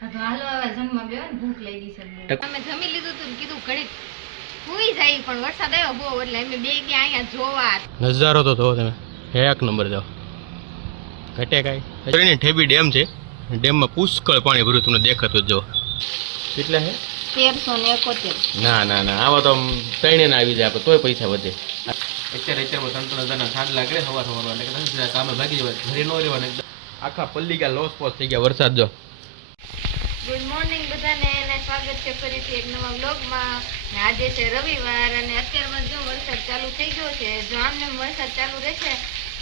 હાલો હવે જમવા બેહો ને ભૂખ લાગી છે અમે જમી લીધું તું કીધું ઘડી સુઈ જાય પણ વરસાદ આવ્યો બહુ એટલે અમે બે ગયા અહીંયા જોવા નજારો તો જોવો તમે એક નંબર જાવ ઘટે કાંઈ અત્યારે ઠેબી ડેમ છે ડેમમાં પુષ્કળ પાણી ભર્યું તમને દેખાતું જ જો કેટલા હે 1371 ના ના ના આવા તો ત્રણે ના આવી જાય આપણે તોય પૈસા વધે અત્યારે 3-3 સાંજ લાગે સવાર સવારમાં એટલે કામે ભાગી જવાય ઘરે ન રહેવાને આખા પલ્લી ગયા લોસ પોસ થઈ ગયા વરસાદ જો ગુડ મોર્નિંગ બધાને અને સ્વાગત છે ફરીથી એક નવા વ્લોગમાં ને આજે છે રવિવાર અને અત્યારમાં જો વરસાદ ચાલુ થઈ ગયો છે જો આમને વરસાદ ચાલુ રહેશે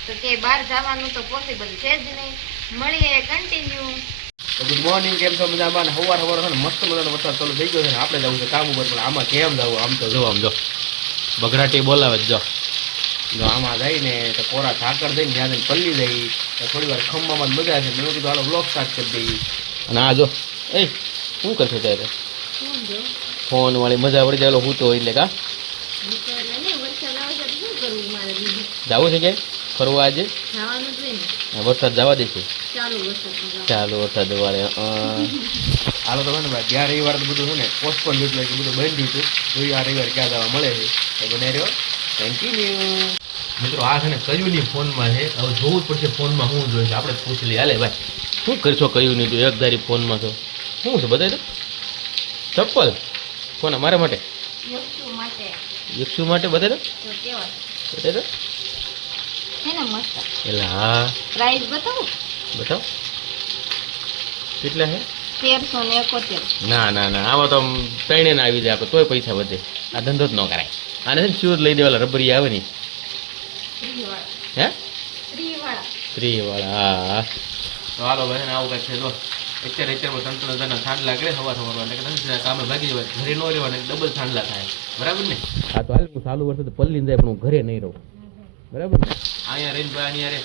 તો કે બહાર જવાનું તો પોસિબલ છે જ નહીં મળીએ કન્ટિન્યુ ગુડ મોર્નિંગ કેમ છો મજામાં સવાર સવાર છે ને મસ્ત મજાનો વરસાદ ચાલુ થઈ ગયો છે ને આપણે જવું છે કામ ઉપર પણ આમાં કેમ જવું આમ તો જો આમ જો બગરાટી બોલાવે જ જો આમાં જઈને તો કોરા ઠાકર દઈને ત્યાં જઈને પલ્લી જઈ તો થોડી વાર ખંભામાં મજા છે મેં કીધું હાલો બ્લોગ સ્ટાર્ટ કરી દઈએ અને આ જો એ શું કરશો ત્યારે ફોન વાળી મજા પડી જાય હું તો એટલે કા જવું છે ક્યાંય ફરવા આજે વરસાદ જવા દેશે ચાલુ વરસાદ વાળે હાલો તો ને ભાઈ ગયા રવિવાર તો બધું છે ને પોસ્ટપોન જેટલું બધું બંધ હતું જોઈએ આ રવિવાર ક્યાં જવા મળે છે તો બને રહ્યો કન્ટિન્યુ મિત્રો આ છે ને કયુંની ફોનમાં છે હવે જોવું જ પડશે ફોનમાં શું જોઈએ છે આપણે જ પૂછી લઈએ હાલે ભાઈ શું કરશો કયું નહીં તું એક ધારી ફોનમાં છો શું છે બતાવી દો ચપ્પલ કોના મારા માટે યક્ષુ માટે બતાવી દો બતાવી દો એટલે હા પ્રાઇસ બતાવો બતાવો કેટલા છે 1371 ના ના ના આવા તો ત્રણે ના આવી જાય આપણે તોય પૈસા વધે આ ધંધો જ ન કરાય આને છે ને શ્યોર લઈ દેવાલા રબરી આવે ને હે 3 વાળા હા તો હાલો ભાઈ આવું કાંઈક છે જો અત્યારે 3-3 સાંજ લાગે સવાર સવારમાં એટલે કામે ભાગી જવાય ઘરે ન રહેવાને ડબલ સાંજલા થાય બરાબર ને હા તો હાલ હું ચાલુ વરસાદ પલ્લીને જાય પણ હું ઘરે નહીં રહું બરાબર ને અહીંયા રહીને ભાઈ અહીંયા રે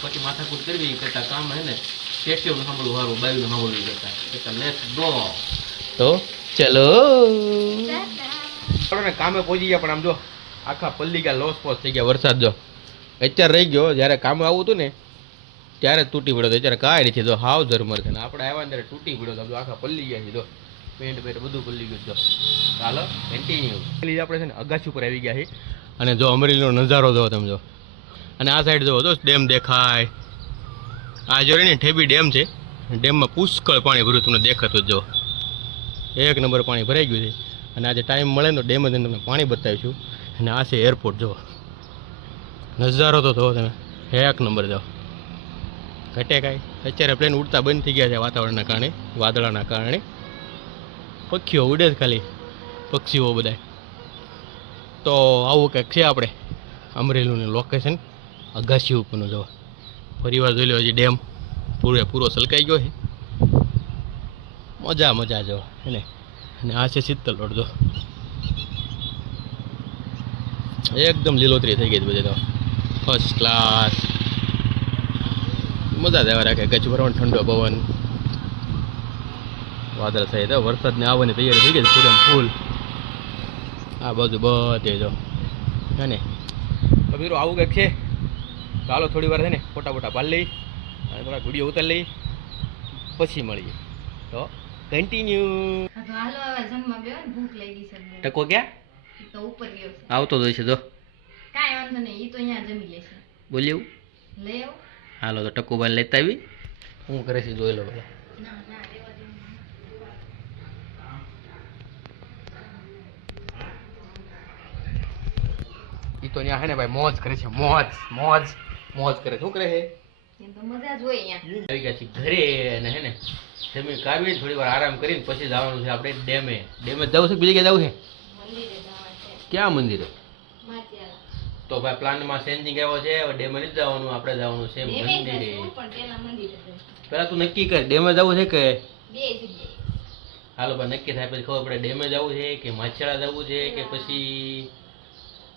પછી માથાકૂટ કરવી કરતા કામ હે ને સ્ટેચ્યુનું સાંભળવું સારું બાયુનું સાંભળવું કરતા લેટ્સ ગો તો ચલો ને કામે પહોંચી ગયા પણ આમ જો આખા પલ્લી ગયા લોસ પોસ થઈ ગયા વરસાદ જો અત્યારે રહી ગયો જ્યારે કામે આવું હતું ને ત્યારે તૂટી પડ્યો અત્યારે કાંઈ નથી જો હાવ ઝરમર છે ને આપણે આવ્યા ને ત્યારે તૂટી પડ્યો તો આખા પલ્લી ગયા છે જો પેન્ટ બધું પલ્લી ગયું જો ચાલો કન્ટિન્યુ આપણે છે ને અગાસી ઉપર આવી ગયા છે અને જો અમરેલીનો નજારો જો તમે જો અને આ સાઈડ જો ડેમ દેખાય આ જો ને ઠેબી ડેમ છે ડેમમાં પુષ્કળ પાણી ભર્યું તમને દેખાતું જ જો એક નંબર પાણી ભરાઈ ગયું છે અને આજે ટાઈમ મળે ને ડેમ જ તમને પાણી બતાવીશું અને આ છે એરપોર્ટ જો નજારો તો જો તમે એક નંબર જાઓ ઘટે કાંઈ અત્યારે પ્લેન ઉડતા બંધ થઈ ગયા છે વાતાવરણના કારણે વાદળાના કારણે પક્ષીઓ ઉડે જ ખાલી પક્ષીઓ બધા તો આવું કંઈક છે આપણે અમરેલીનું લોકેશન અગાસી ઉપરનું જો ફરીવાર જોઈ લો હજી ડેમ પૂરો સલકાઈ ગયો છે મજા જો એને અને આ છે શીતલ રોડ જો એકદમ લીલોતરી થઈ ગઈ બધી તો ફર્સ્ટ ક્લાસ મજા જ આવે રાખે ગચ ભરવાનું ઠંડો પવન વાદળ થઈ તો વરસાદને આવવાની તૈયારી થઈ ગઈ પૂરે ફૂલ આ બાજુ બધે જો હે ને તો બીરું આવું કંઈક છે ચાલો થોડી વાર છે ને ફોટા પાડી લઈ અને થોડા વિડીયો ઉતારી લઈ પછી મળીએ તો કન્ટિન્યુ હાલો હવે જમવા બેહો ને ભૂખ લાગી છે ટકો ક્યાં તો ઉપર ગયો છે આવતો જ છે જો કાંઈ વાંધો નહીં ઈ તો અહીંયા જમી લેશે બોલ્યું લઈ આવો હાલો તો ટકોભાઈ લેતા આવી શું કરે છે જોઈ લો પેલા ઈ તો ત્યાં હે ને ભાઈ મોજ કરે છે મોજ કરે શું કરે છે એમ તો મજા જ હોય અહીંયા આવી ગયા છે ઘરે અને હે ને જમી કાઢવી થોડી વાર આરામ કરીને પછી જવાનું છે આપણે ડેમે જવું છે બીજે ક્યાં જવું છે મંદિરે જવાનું છે ક્યાં મંદિરે માત્યાલા તો ભાઈ પ્લાનમાં ચેન્જિંગ આવ્યો છે હવે ડેમે નથી જવાનું આપણે જવાનું છે મંદિરે પણ પેલા મંદિરે પેલા તું નક્કી કર ડેમે જવું છે કે બે જગ્યાએ હાલો ભાઈ નક્કી થાય પછી ખબર પડે ડેમે જવું છે કે માછેડા જવું છે કે પછી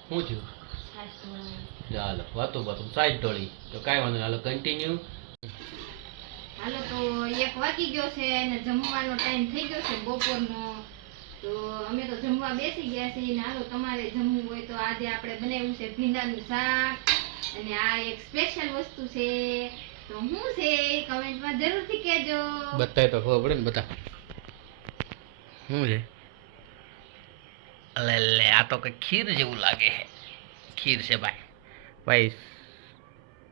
શું થયું ચાલો વાતો સાઈડ ઢોળી તો કાંઈ વાંધો નહીં હાલો કન્ટિન્યુ હાલો તો 1 વાગી ગયો છે અને જમવાનો ટાઈમ થઈ ગયો છે બપોરનો તો અમે તો જમવા બેસી ગયા છીએ ને હાલો તમારે જમવું હોય તો આજે આપણે બનાવ્યું છે ભીંડાનું શાક અને આ એક સ્પેશિયલ વસ્તુ છે તો હું છે કમેન્ટમાં જરૂરથી કહેજો. બતાય તો ખબર પડે ને બતા શું છે અલે લે આ તો કઈ ખીર જેવું લાગે છે ખીર છે ભાઈ ભાઈ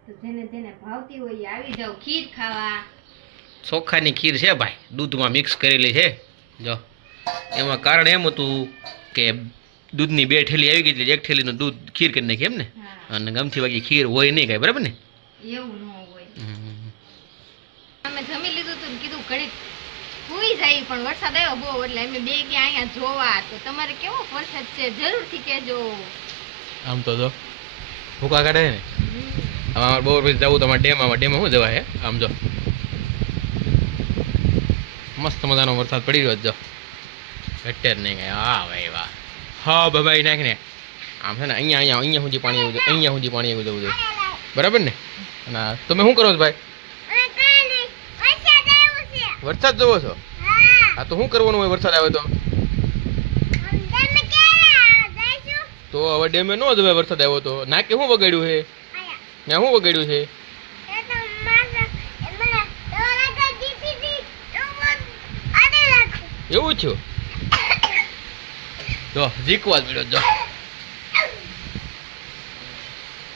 તો જેને જેને ભાવતી હોય એ આવી જાવ ખીર ખાવા. ચોખાની ખીર છે ભાઈ દૂધમાં મિક્સ કરેલી છે જો એમાં કારણ એમ હતું કે દૂધની 2 ઠેલી આવી ગઈ એટલે 1 ઠેલીનું દૂધ ખીર કરી નાખી એમ ને હા, અને ગમથી વાગી ખીર હોય નહીં કાંઈ બરાબર ને એવું ન હોય. અમે જમી લીધું તું ને કીધું ઘડીક સુઈ જાય પણ વરસાદ આવ્યો બહુ એટલે અમે બે ગયા અહીંયા જોવા. તો તમારે કેવો વરસાદ છે જરૂરથી કહેજો. આમ તો જો ભૂકા કાઢે છે ને અમારે બહુ પછી જવું તમારે ડેમમાં શું જવાય હે આમ જો મસ્ત મજાનો વરસાદ પડી રહ્યો છે જો ઘટે જ નહીં કાંઈ હા ભાઈ વાહ હા બબાઈ નાખ ને આમ છે ને અહીંયા સુધી પાણી આવ્યું અહીંયા સુધી પાણી આવ્યું જવું જોઈએ બરાબર ને અને તમે શું કરો છો ભાઈ વરસાદ જોવો છો હા તો શું કરવાનું હોય વરસાદ આવે તો હવે ડેમે ન જવાય વરસાદ આવ્યો તો નાકે શું વગાડ્યું છે ત્યાં શું વગાડ્યું છે એવું છે જો જીકવા જ મળ્યો જો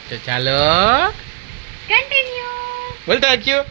તો ચાલો કન્ટિન્યુ. બોલતા ક્યો